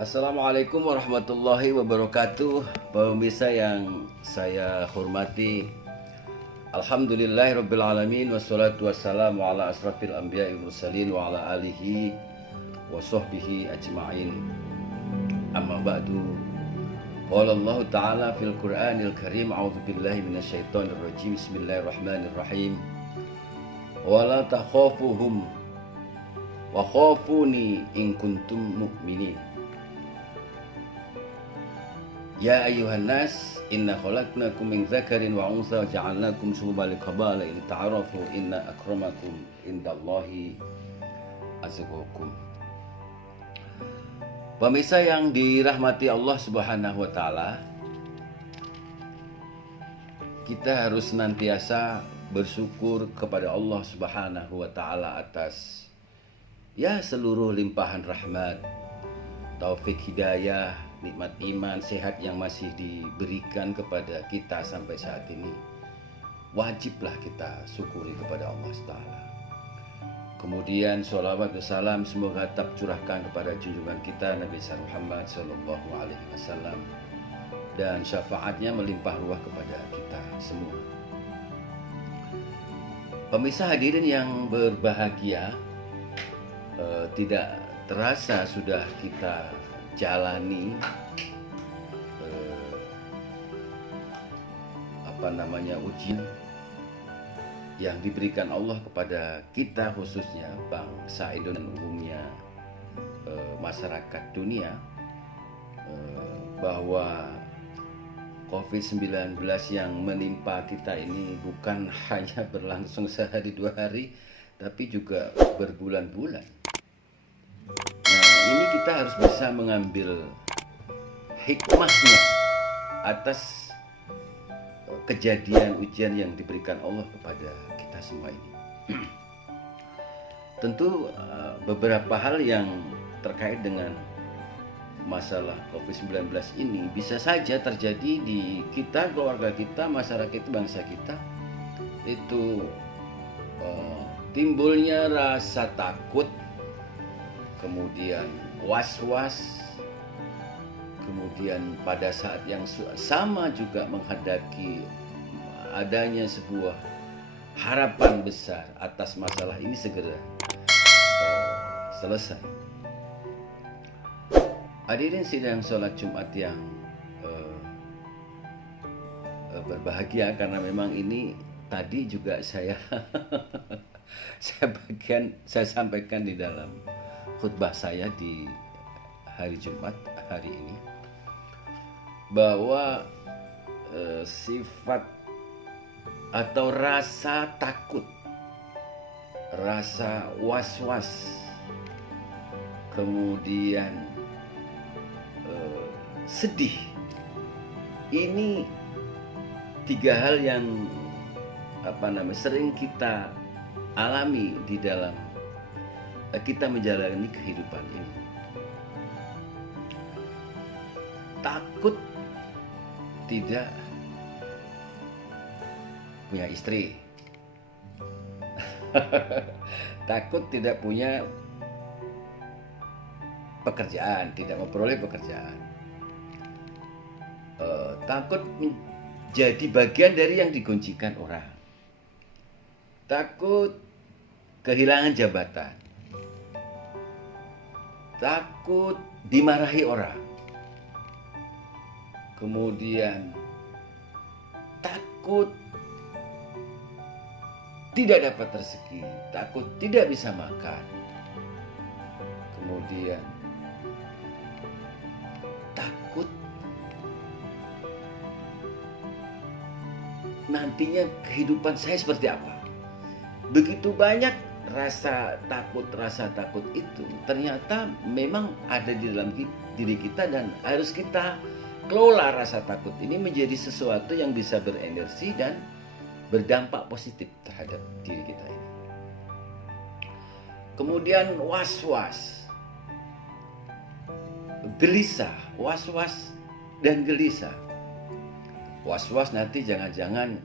Assalamualaikum warahmatullahi wabarakatuh. Pemirsa yang saya hormati, Alhamdulillahirabbil alamin wassalatu wassalamu ala asrafil anbiya'i wal mursalin wa ala alihi wa sahbihi ajma'in. Amma ba'du. Qala Allah Ta'ala fil Qur'anil Karim, a'udzu billahi minasyaitonir rajim. Bismillahirrahmanirrahim. Wa la takhafuhum wa khafuni in kuntum mu'minin. Ya ayuhan nas, inna khalaqnakum min dzakarin wa untha wa ja'alnakum syu'uban liqabala lita'arafu inna akramakum indallahi atqakum. Pemirsa yang dirahmati Allah Subhanahu wa taala, kita harus senantiasa bersyukur kepada Allah Subhanahu wa taala atas seluruh limpahan rahmat, taufik hidayah, nikmat iman, sehat yang masih diberikan kepada kita sampai saat ini. Wajiblah kita syukuri kepada Allah Ta'ala. Kemudian sholawat dan salam semoga tetap curahkan kepada junjungan kita Nabi Muhammad Sallallahu Alaihi Wasallam, dan syafaatnya melimpah ruah kepada kita semua. Pemirsa hadirin yang berbahagia, tidak terasa sudah kita jalani ujian yang diberikan Allah kepada kita, khususnya bangsa Indonesia dan umumnya masyarakat dunia, bahwa COVID-19 yang menimpa kita ini bukan hanya berlangsung sehari dua hari, tapi juga berbulan-bulan. Ini kita harus bisa mengambil hikmahnya atas kejadian ujian yang diberikan Allah kepada kita semua ini. Tentu beberapa hal yang terkait dengan masalah COVID-19 ini bisa saja terjadi di kita, keluarga kita, masyarakat, bangsa kita. Itu timbulnya rasa takut, kemudian was-was, kemudian pada saat yang sama juga menghadapi adanya sebuah harapan besar atas masalah ini segera selesai. Hadirin sidang sholat Jumat yang berbahagia, karena memang ini tadi juga saya saya sampaikan di dalam khutbah saya di hari Jumat hari ini, bahwa sifat atau rasa takut, rasa was-was, kemudian sedih, ini tiga hal yang sering kita alami di dalam kita menjalani kehidupan ini. Takut tidak punya istri, takut tidak punya pekerjaan, tidak memperoleh pekerjaan, takut menjadi bagian dari yang digoncikan orang, takut kehilangan jabatan, takut dimarahi orang, kemudian takut tidak dapat rezeki, takut tidak bisa makan, kemudian takut nantinya kehidupan saya seperti apa. Begitu banyak rasa takut itu ternyata memang ada di dalam diri kita, dan harus kita kelola rasa takut ini menjadi sesuatu yang bisa berenergi dan berdampak positif terhadap diri kita ini. Kemudian was-was, gelisah, was-was dan gelisah. Was-was nanti jangan-jangan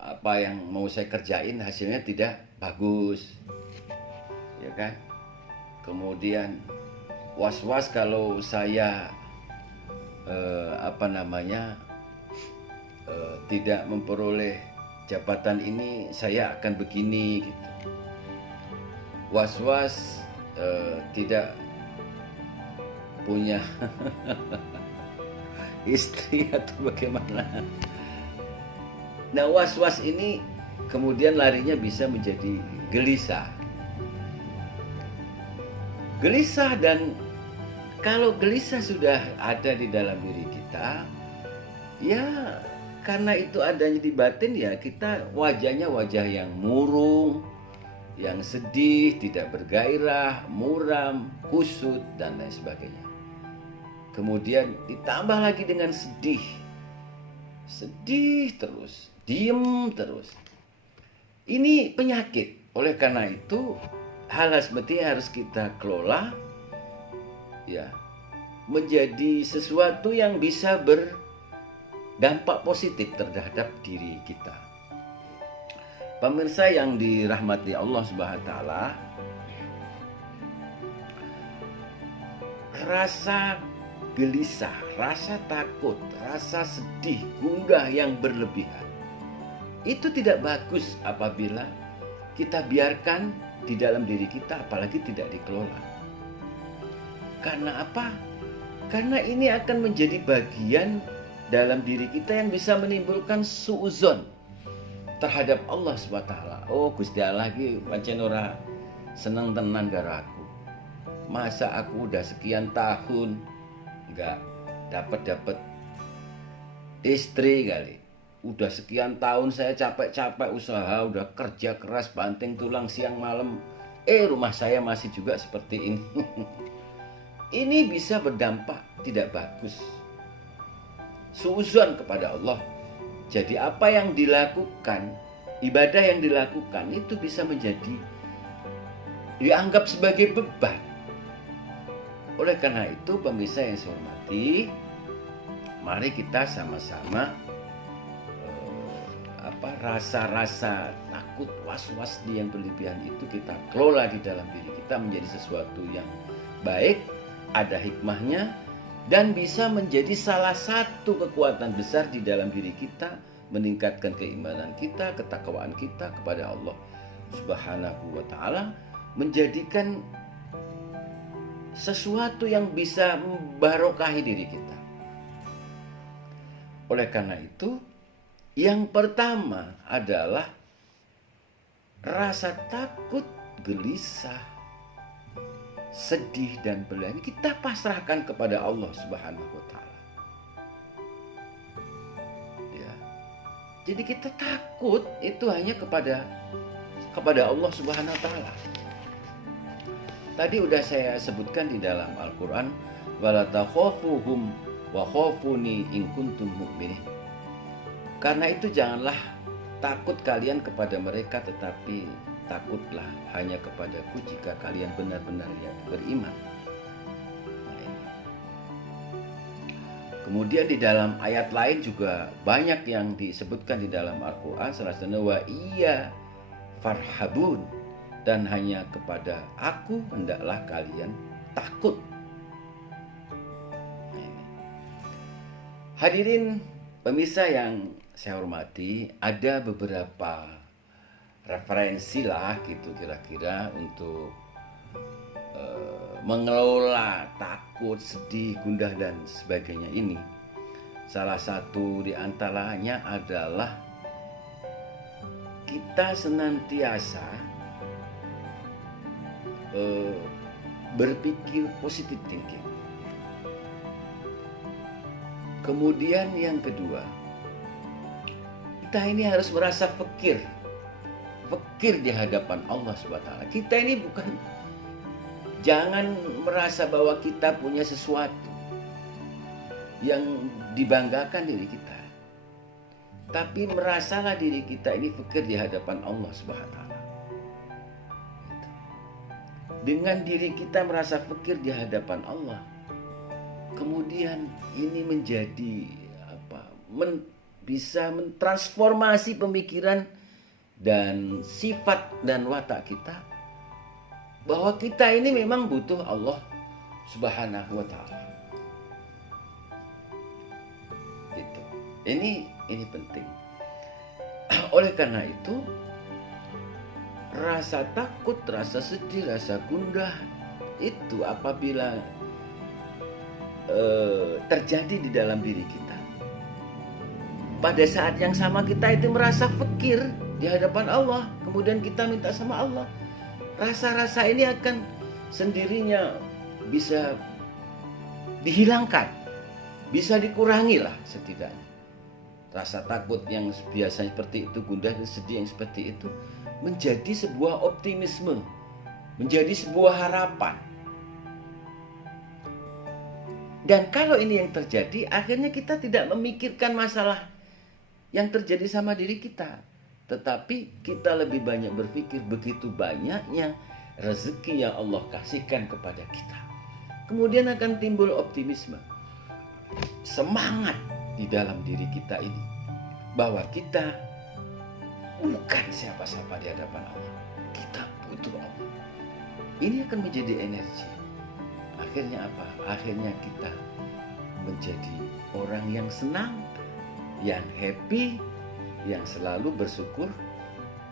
apa yang mau saya kerjain hasilnya tidak bagus, ya kan? Kemudian was-was kalau saya tidak memperoleh jabatan ini, saya akan begini gitu. Was-was tidak punya istri atau bagaimana. Nah, was-was ini kemudian larinya bisa menjadi gelisah. Gelisah, dan kalau gelisah sudah ada di dalam diri kita, ya karena itu adanya di batin, ya kita wajahnya wajah yang murung, yang sedih, tidak bergairah, muram, kusut, dan lain sebagainya. Kemudian ditambah lagi dengan sedih. Sedih terus, diem terus. Ini penyakit. Oleh karena itu, hal seperti harus kita kelola, ya, menjadi sesuatu yang bisa berdampak positif terhadap diri kita. Pemirsa yang dirahmati Allah Subhanahu wa taala, rasa gelisah, rasa takut, rasa sedih, gundah yang berlebihan itu tidak bagus apabila kita biarkan di dalam diri kita, apalagi tidak dikelola. Karena apa? Karena ini akan menjadi bagian dalam diri kita yang bisa menimbulkan suuzon terhadap Allah SWT. Oh, Gusti Allah ki pancen ora seneng tenan karo aku. Masa aku udah sekian tahun nggak dapat istri kali. Udah sekian tahun saya capek-capek usaha, udah kerja keras banting tulang siang malam. Rumah saya masih juga seperti ini. Ini bisa berdampak tidak bagus. Suuzon kepada Allah. Jadi apa yang dilakukan, ibadah yang dilakukan itu bisa menjadi dianggap sebagai beban. Oleh karena itu, pemirsa yang saya hormati, mari kita sama-sama rasa-rasa takut, was-was yang berlebihan itu kita kelola di dalam diri kita menjadi sesuatu yang baik, ada hikmahnya, dan bisa menjadi salah satu kekuatan besar di dalam diri kita, meningkatkan keimanan kita, ketakwaan kita kepada Allah Subhanahu wa taala, menjadikan sesuatu yang bisa membarokahi diri kita. Oleh karena itu, yang pertama adalah rasa takut, gelisah, sedih, dan berlebihan kita pasrahkan kepada Allah Subhanahu wa taala. Ya. Jadi kita takut itu hanya kepada Allah Subhanahu wa taala. Tadi udah saya sebutkan di dalam Al-Qur'an, wala takhafuhum wa khafuni in kuntum mu'minin. Karena itu janganlah takut kalian kepada mereka, tetapi takutlah hanya kepadaku jika kalian benar-benar beriman. Kemudian di dalam ayat lain juga banyak yang disebutkan di dalam Al-Quran, salah satunya wa iya farhabun, dan hanya kepada aku hendaklah kalian takut. Hadirin pemirsa yang saya hormati, ada beberapa referensi lah gitu kira-kira untuk mengelola takut, sedih, gundah, dan sebagainya ini. Salah satu di antaranya adalah kita senantiasa berpikir positif thinking. Kemudian yang kedua, kita ini harus merasa fakir di hadapan Allah SWT. Kita ini jangan merasa bahwa kita punya sesuatu yang dibanggakan diri kita, tapi merasalah diri kita ini fakir di hadapan Allah SWT. Dengan diri kita merasa fakir di hadapan Allah, kemudian ini menjadi bisa mentransformasi pemikiran dan sifat dan watak kita, bahwa kita ini memang butuh Allah Subhanahu wa taala. Itu. Ini penting. Oleh karena itu, rasa takut, rasa sedih, rasa gundah itu apabila terjadi di dalam diri kita, pada saat yang sama kita itu merasa fakir di hadapan Allah, kemudian kita minta sama Allah, rasa-rasa ini akan sendirinya bisa dihilangkan, bisa dikurangi lah setidaknya. Rasa takut yang biasanya seperti itu, gundah dan sedih yang seperti itu, menjadi sebuah optimisme, menjadi sebuah harapan. Dan kalau ini yang terjadi, akhirnya kita tidak memikirkan masalah yang terjadi sama diri kita, tetapi kita lebih banyak berpikir begitu banyaknya rezeki yang Allah kasihkan kepada kita. Kemudian akan timbul optimisme, semangat di dalam diri kita ini, bahwa kita bukan siapa-siapa di hadapan Allah, kita butuh Allah. Ini akan menjadi energi. Akhirnya apa? Akhirnya kita menjadi orang yang senang, yang happy, yang selalu bersyukur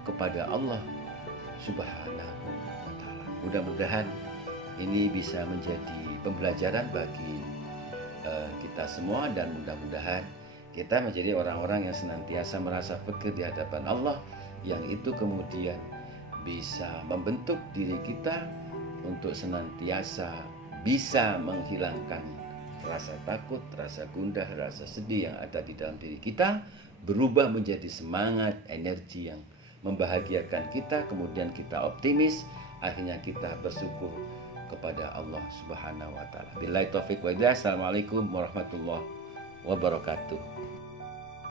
kepada Allah Subhanahu wa taala. Mudah-mudahan ini bisa menjadi pembelajaran bagi kita semua, dan mudah-mudahan kita menjadi orang-orang yang senantiasa merasa fakir di hadapan Allah, yang itu kemudian bisa membentuk diri kita untuk senantiasa bisa menghilangkan rasa takut, rasa gundah, rasa sedih yang ada di dalam diri kita, berubah menjadi semangat, energi yang membahagiakan kita, kemudian kita optimis, akhirnya kita bersyukur kepada Allah Subhanahu wa taala. Billahi taufik wa hidayah. Assalamualaikum warahmatullahi wabarakatuh.